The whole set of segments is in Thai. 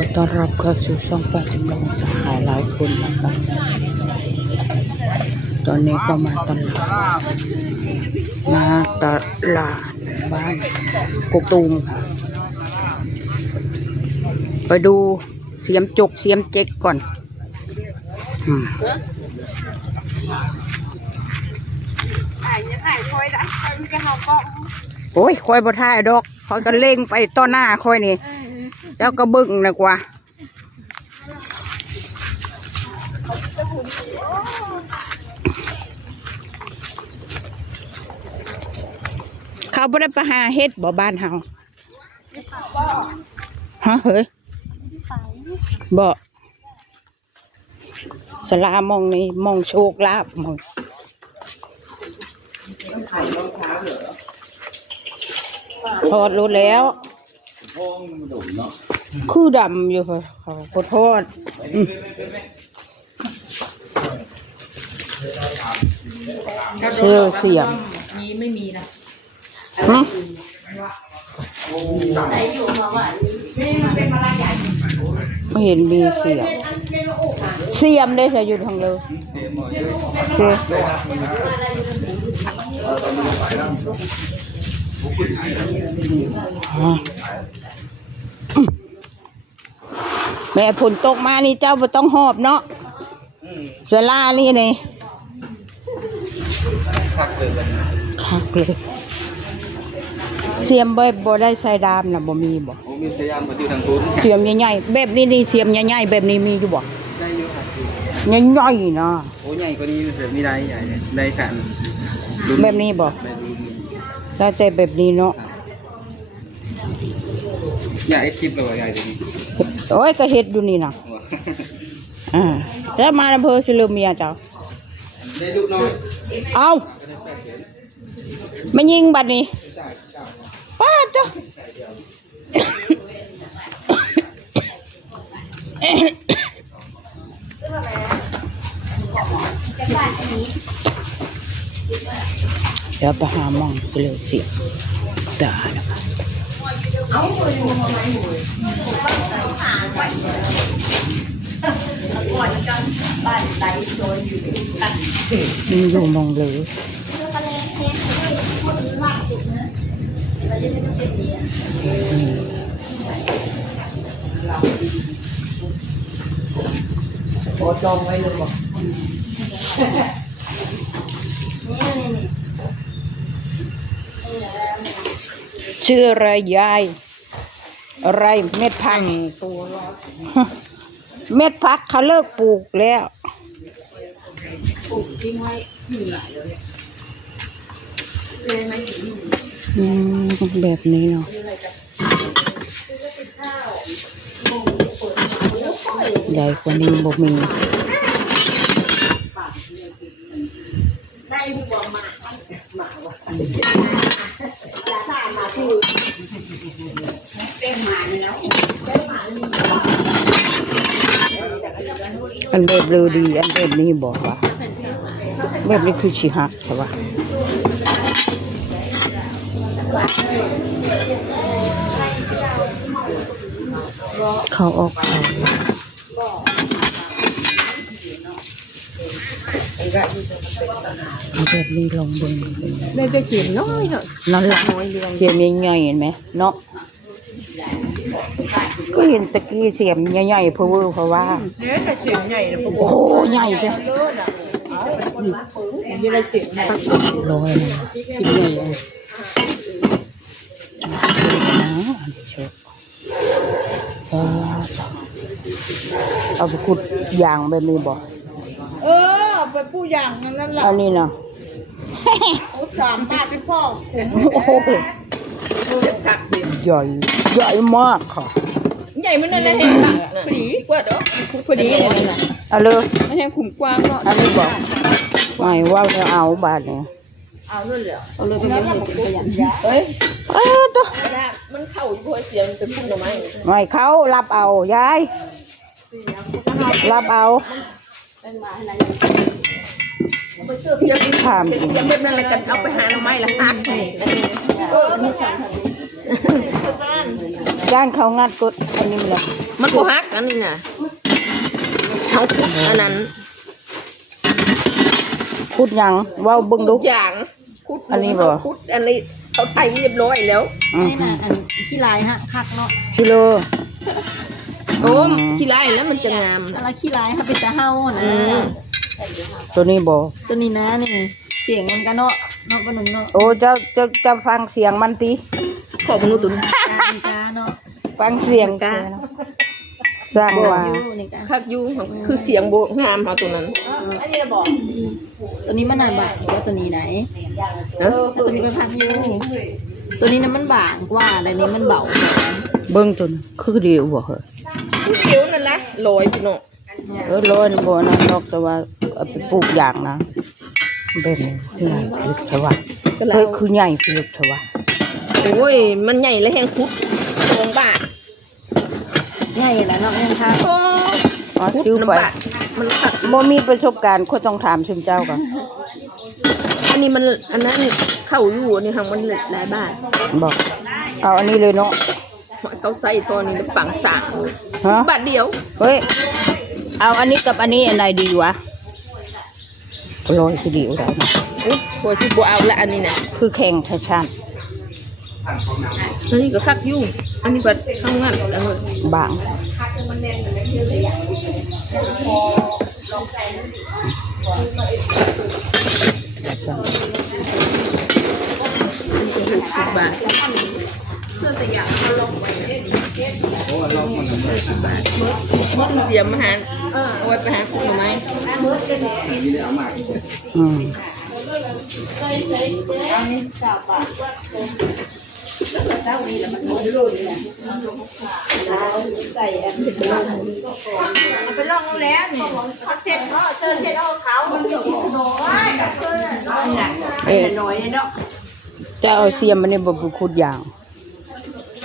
อต้อนรับเข้าสู่ช่องป้าจำลองสหายหลายคนนะครับตอนนี้ก็มาตลาดบ้านกกตูมค่ะไปดูเสียมจุกเสียมเจ๊กก่อนโอ้ยคอยบ่ท่ายดอกคอยก็เล่งไปต้นหน้าคอยนี่เจ้าก็บึ้งนะกว่าเขาบ่ได้ไปหาเฮ็ดบ่บ้านเฮาฮะเฮ้ยบ่สลามองนี่มองโชคลาภมองทอดรู้แล้วคือดำอยู่ค่ะเขาก็ทอดเชื่อเสียงมีไม่มีนะไม่เห็นมีเสียมได้ใส่อยู่ทางเลยแม่ฝนตกมานี่เจ้าบ่ต้องหอบเนาะเสลานี่นี่คักเลยเสียมบ่ได้ใส่ดามนะบ่มีบ่มีเสียมบ่อยู่ทางนู้นเสียมใหญ่ๆแบบนี้นี่เสียมใหญ่ๆแบบนี้มีอยู่บ่ได้อยู่ครับใหญ่ๆนะโอ้ใหญ่กว่านี้แบบมีได้ใหญ่ได้ขันแบบนี้บ่ได้แต่แบบนี้เนาะใหญ่คลิปเลยใหญ่ดีโอ้ยก็เฮ็ดอยู่นี่นะแล้วมาอำเภอชุลเมียเจ้าได้ลูกน้อยเอาไม่ยิงบัดนี้ป้าเจ้าเดี๋ยวไปหาหมองเปลือกเสียตามีอยู่มองเลยโอ้จองไว้เลยบอกชื่ออะไรยายอะไรเม็ดพันธุ์ตัวเม็ดพักเขาเลิกปลูกแล้วปลูกทิ้งไว้ที่ไหนเลยแบบนี้เนาะใหญ่กว่านี้บ่มีอันแบบเรือดีอันแบบนี้บอกว่าแบบนี้คือชิฮักใช่ปะเขาออกเขาแบบนี้ลองดูได้จะเขียนน้อยเนาะนั่นแหละเขียนใหญ่ๆเห็นไหมเนาะก็เห็นตะกี้เสียมใหญ่ๆเพราะว่าเนี่ยแต่เสียมใหญ่โอ้ใหญ่จ้ะมีอะไรเสียมใหญ่ลอยเลยกินใหญ่เอาไปขุดยางแบบนี้บ่ไปผู้อย่างนั่นแหละอันนี้เนาะสามบาทที่พ่อโอ้โหใหญ่มากค่ะใหญ่ไม่นั่นเลยเห็นค่ะพอดีกว่าเด้อพอดีเลยนะเลยไม่ใช่ขุมกว้างเนาะอันนี้บอกไม่ว่าจะเอาบาทเนี่ยเอาเลยเอาเลยเป็นยังไงเป็นขยันเฮ้ยตัวมันเข้าอยู่พอเสียงเป็นพุ่งหรือไม่ไม่เขารับเอายายรับเอาถามยังไม่นั่นเลยกันเอาไปหาหน่อไม้ละฮักนี่ ย่านเขางัดกดอันนี้มันเลย มันบ่ฮักอันนี้น่ะเขาขุดอันนั้น พูดหยังเว้าเบิ่งดู ทุกอย่างขุด อันนี้บ่ ขุดอันนี้เขาไถเรียบร้อยแล้ว นี่น่ะอันขี้ลายฮะคักเนาะ กิโล โอ้มขี้ไล่แล้วมันจะงาม อะไรขี้ลายฮะเป็นตาเฮานะ ตัวนี้บ่ ตัวนี้นะนี่เสียงมันกันเนาะเนาะปนุ่มเนาะ โอ้จะฟังเสียงมันติ ขอบนุตุน กาเนาะ ฟังเสียง กา สร้างว่า อยู่นี่กา คักอยู่คือเสียงโบงามเขาตัวนั้น ตัวนี้มันน่ะบางกว่าตัวนี้ไหน นะ แต่ตัวนี้ก็คักอยู่ตัวนี้น่ะมันบางกว่าแต่นี้มันเบา เบิ่งตัวนั้นคือเดียวบ่เหรอ คือเขียวนั่นละลอยพี่น้อง ร้อยบ่นะนอกแต่ว่าเอาไปปลูกอย่างนะเป็นใหญ่ลึกเถอะว่า ก็แล้ เฮ้ยว คือใหญ่คือลึกเถอะว่า โอ้ยมันใหญ่และแห้งคุด2 บาท ง่ายแล้วเนาะยังค่ะ โอ้ อ๋อ คุด ซื้อไป น้ำบาทมันคัก บ่มีประสบการณ์คนต้องถามชุมเจ้าก่อน อันนี้มันอันนั้นเข้าอยู่อันนี้ทางมันหลายบาท บอกเอาอันนี้เลยเนาะ เขาใส่ตัวนี้ฝังสาง ฮะ บาทเดียว เฮ้ยเอาอันนี้กับอันนี้อันไหนดีวะร้อยคือเดียวได้นะ อุ๊ยพอที่บัวเอาละอันนี้น่ะ คือแข่งแฟชั่น อันนี้ก็คักอยู่อันนี้บัดทำงานแล้ว บาง 60 บาทซึ่งเสียมหารเอาไว้ไปหาคุณหรือไม่ อืมเอ๊ะจะเอาเสียมมันนี่บ่บุคุดอย่าง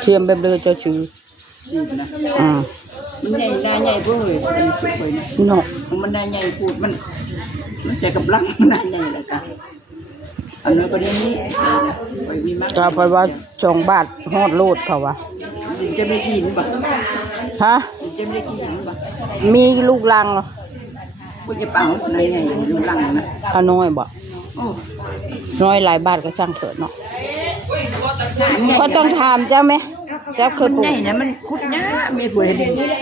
เสียมแบบเลยเจ้าชื่ออ่า มันใหญ่ได้ใหญ่พวกเลยมันสุดเลยนะ เนาะ มันได้ใหญ่พูดมันเสียกับลังมันได้ใหญ่แล้วกันอันนั้นประเด็นนี้ไปมีมาก จะไปว่า2 บาทฮอดโลดเขาวะ จะไม่กินบ่ ฮะ จะไม่กินบ่ มีลูกลังเหรอ พวกจะเป่าในใหญ่ดูลังนะ เอาน้อยบ่ โอ้ น้อยหลายบาทก็ช่างเถิดเนาะเขาต้องถามเจ้าไหมเจ้าเคยปลู ให ก ญ่นะมันคุดนะไม่ปวด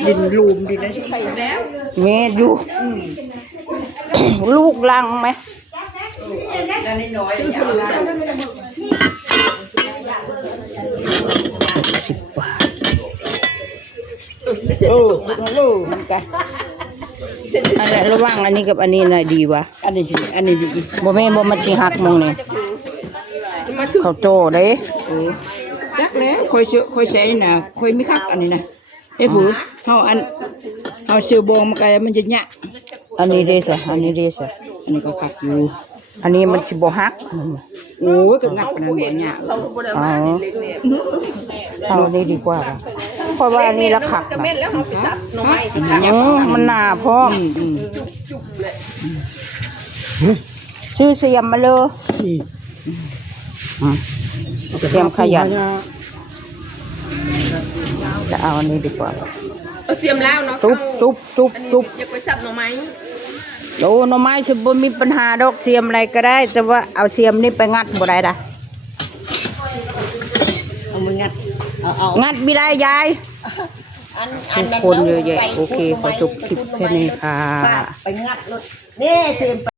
ดินลูมดินนะใช่แล้ว เมดอยู่ ลูกลังไหม แล้วน้อย ชื่อคือ 10 บาท โอ้ลูกมันกัน อะไรระหว่างอันนี้กับอันนี้น่ะดีวะ อันนี้ดี บ่แม่นบ่มันสิหักมองนี่ มาชื่อ เขาโจเด้ โอ้จักแล้วค่อยใช้น่ะค่อยไม่คักอันนี้นะไอ้ผู้เฮาอันเฮาซื้อบองมาไกมันจะยะ อันนี้เด้ซะอันนี้เด้ซะ อันนี้ก็คักอยู่ อันนี้มันสิบ่หัก โอ้ยก็งับนั่นบ่ยะ เขาบ่ได้ อ๋อ มาเล็ก เอาอันนี้ดีกว่าเพราะว่าอันนี้ละขัก ๆก็ นะ แม่นแล้วเอาไปซับหน่อไม้สิค่ะ มันหนาพร้อม จุบเลย ชื่อเสียมมาเลยเสียมขยันจะเอาอันนี้ดีกว่า เอาเสียมแล้วเนาะ ตุ๊บ อันนี้ ตุ๊บ อยากไปซับหน่อไม้ โอ้หน่อไม้สิบ่มีปัญหาดอกเสียมอะไรก็ได้ แต่ว่าเอาเสียมนี่ไปงัดบ่ได้ด่ะ เอามืองัดเอา งัดไม่ได้ยายทุกคนเยอะแยะโอเคขอจบคลิปแค่นี้ค่ะ ไปงัดรถนี่เต็ม